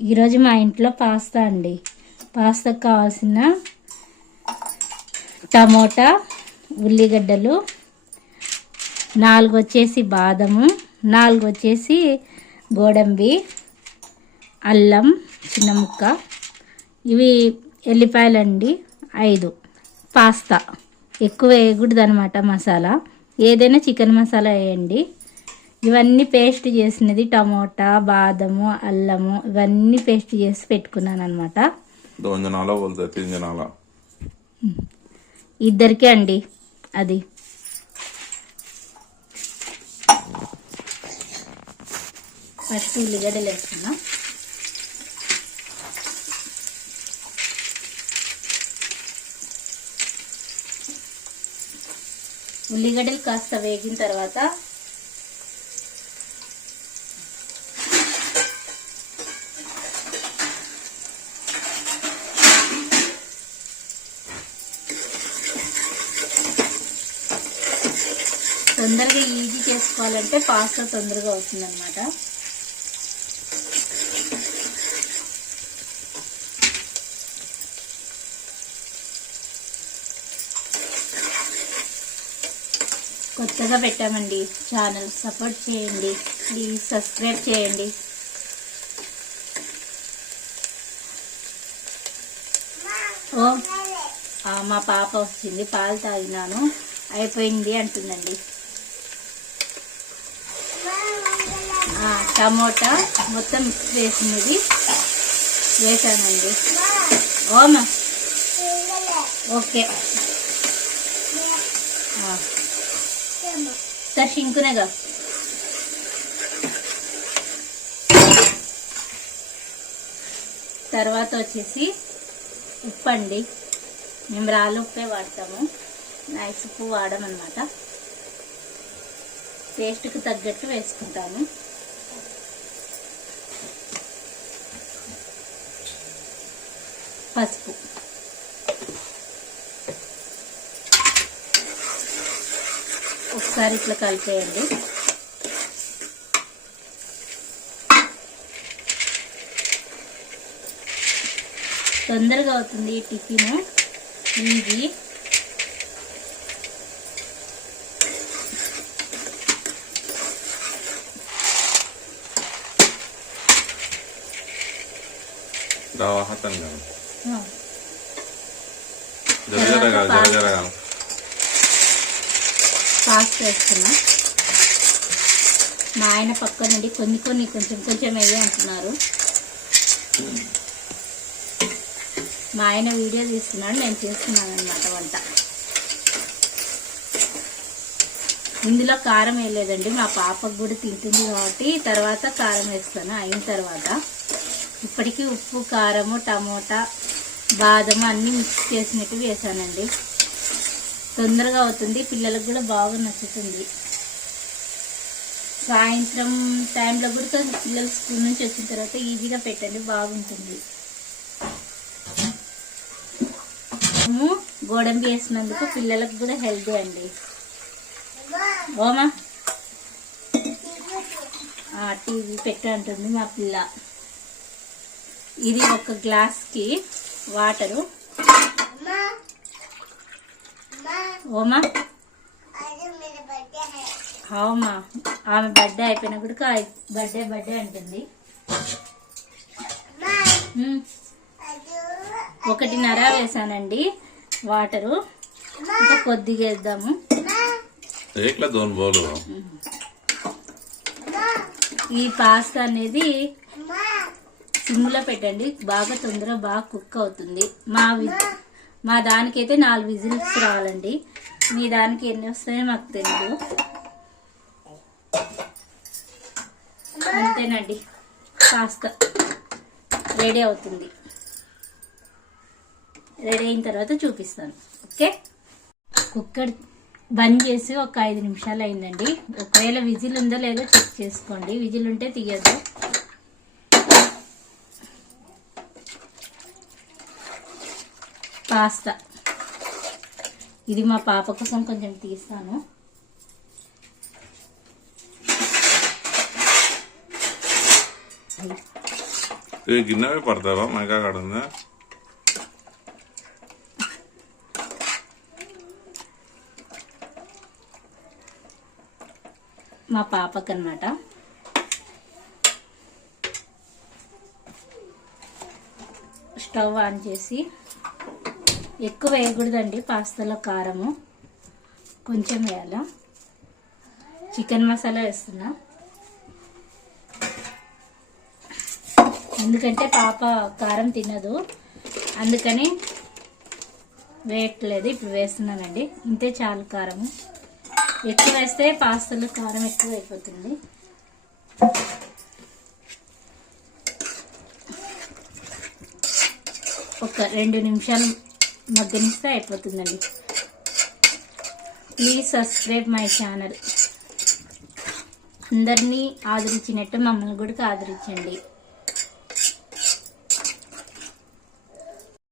ఈరోజు మా ఇంట్లో పాస్తా అండి. పాస్తాకు కావాల్సిన టమోటా ఉల్లిగడ్డలు నాలుగు వచ్చేసి బాదము నాలుగు వచ్చేసి గోడంబి అల్లం చిన్న ముక్క. ఇవి ఎల్లిపాయలండి ఐదు. పాస్తా. ఎక్కువ వేయకూడదు అనమాట మసాలా. ఏదైనా చికెన్ మసాలా వేయండి. ఇవన్నీ పేస్ట్ చేసినది టమోటా బాదము అల్లము ఇవన్నీ పేస్ట్ చేసి పెట్టుకున్నాను అనమాట ఇద్దరికే అండి అది. ఫస్ట్ ఉల్లిగడ్డలు వేసుకున్నా ఉల్లిగడ్డలు కాస్త వేగిన తర్వాత తొందరగా ఈజీ చేసుకోవాలంటే పాస్తా తొందరగా అవుతుందన్నమాట. కొత్తగా పెట్టామండి ఛానల్ సపోర్ట్ చేయండి. ప్లీజ్ సబ్స్క్రైబ్ చేయండి. ఓ మా పాప వచ్చింది. పాలు తాగినాను. అయిపోయింది అంటుందండి. టమోటా మొత్తం వేసినది. వేసానండి. ఓమా ఓకే. సార్ షింకునేగా తర్వాత వచ్చేసి ఉప్పు అండి మేము రాళ్ళు ఉప్పే వాడతాము. నైస్ ఉప్పు వాడమన్నమాట. టేస్ట్కి తగ్గట్టు వేసుకుంటాము. పసుపు. ఒకసారి ఇట్లా కలిపేయండి. తొందరగా అవుతుంది ఈ టిఫిన్. ఈజీ దావాహతంగా ఫాస్ట్ చేస్తున్నా. మా ఆయన పక్క నుండి కొన్ని కొన్ని కొంచెం కొంచెం వెయ్యి అంటున్నారు. మా ఆయన వీడియో తీస్తున్నాడు నేను చేస్తున్నాను అనమాట వంట. ఇందులో కారం వేయలేదండి మా పాపకు కూడా తింటుంది కాబట్టి తర్వాత కారం వేస్తాను అయిన తర్వాత. ఇప్పటికీ ఉప్పు కారము టమోటా బాదము అన్నీ మిక్స్ చేసినట్టు వేసానండి. తొందరగా అవుతుంది పిల్లలకు కూడా బాగా నచ్చుతుంది. సాయంత్రం టైంలో కూడా పిల్లలు స్కూల్ నుంచి వచ్చిన తర్వాత ఈజీగా పెట్టండి బాగుంటుంది. మేము గోడంబి వేసినందుకు పిల్లలకు కూడా హెల్తీ అండి. ఓమా? టీవీ పెట్టంటుంది మా పిల్ల. ఇది ఒక గ్లాస్కి వాటరు ఓమా. అవుమా ఆమె బర్త్డే అయిపోయినా కూడా బర్త్డే బర్త్డే అంటుంది. ఒకటిన్నర వేసానండి వాటరు. ఇంకా కొద్దిగా వేద్దాము. ఈ పాస్తా అనేది సిమ్లో పెట్టండి. బాగా తొందరగా బాగా కుక్ అవుతుంది. మా వి- మా దానికైతే నాలుగు విజిల్స్ రావాలండి. మీ దానికి ఎన్ని వస్తాయో మాకు తెలియదు అంతేనండి. కాస్త రెడీ అవుతుంది. రెడీ అయిన తర్వాత చూపిస్తాను. ఓకే? కుక్కర్ బంద్ చేసి ఒక ఐదు నిమిషాలు అయిందండి. ఒకవేళ విజిల్ ఉందో లేదో చెక్ చేసుకోండి. విజిల్ ఉంటే తీయద్దు. పాస్తా. ఇది మా పాప కోసం కొంచెం తీస్తాను. ఇది గిన్నె పడతావా? మైకా కాడ ఉందా మా స్టవ్ ఆన్ చేసి ఎక్కువ వేయకూడదండి పాస్తాలో కారము. కొంచెం వేయాల? చికెన్ మసాలా వేస్తున్నా. ఎందుకంటే పాప కారం తినదు. అందుకని వేయట్లేదు ఇప్పుడు వేస్తున్నానండి. ఇంతే చాలు కారము. ఎక్కువ వేస్తే పాస్తలు కారం ఎక్కువ అయిపోతుంది. ఒక రెండు నిమిషాలు మగ్గనిస్తే అయిపోతుందండి. ప్లీజ్ సబ్స్క్రైబ్ మై ఛానల్ అందరినీ ఆదరించినట్టు మమ్మల్ని కూడా ఆదరించండి.